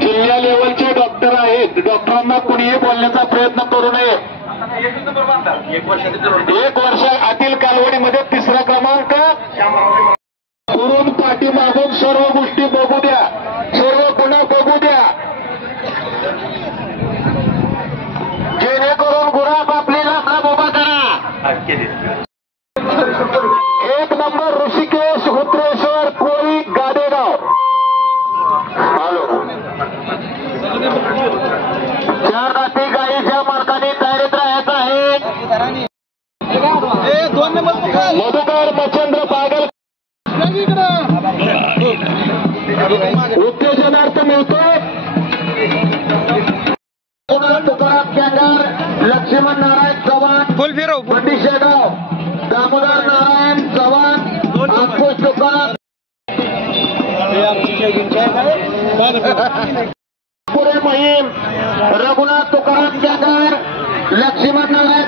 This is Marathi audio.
जिल्हा लेवलचे डॉक्टर आहेत, डॉक्टरांना कुणीही बोलण्याचा प्रयत्न करू नये. 1 वर्ष आतील कालवडीमध्ये 3रा क्रमांक करून पाठीमागून सर्व गोष्टी बघू द्या, सर्व गुन्हा बघू द्या, जेणेकरून गुन्हा आपली लाभ उभा करा. 1 नंबर ऋषिकेश हुत्रेश्वर कोळी गाडेगाव. हॅलो 4 दाती गाईच्या मालकाने तयारीत राहायचं आहे. 2 नंबर मधुकर मच्छंद्र पागल उत्तेजनार्थ मिळतो. तुकाराम कॅंगार, लक्ष्मण नारायण चव्हाण, फुल फिरव बंडी शेगाव, दामोदर नारायण चव्हाण, अंकुश तुकाराम पुरे मोहीम, रघुनाथ तुकाराम कॅंगार, लक्ष्मण नारायण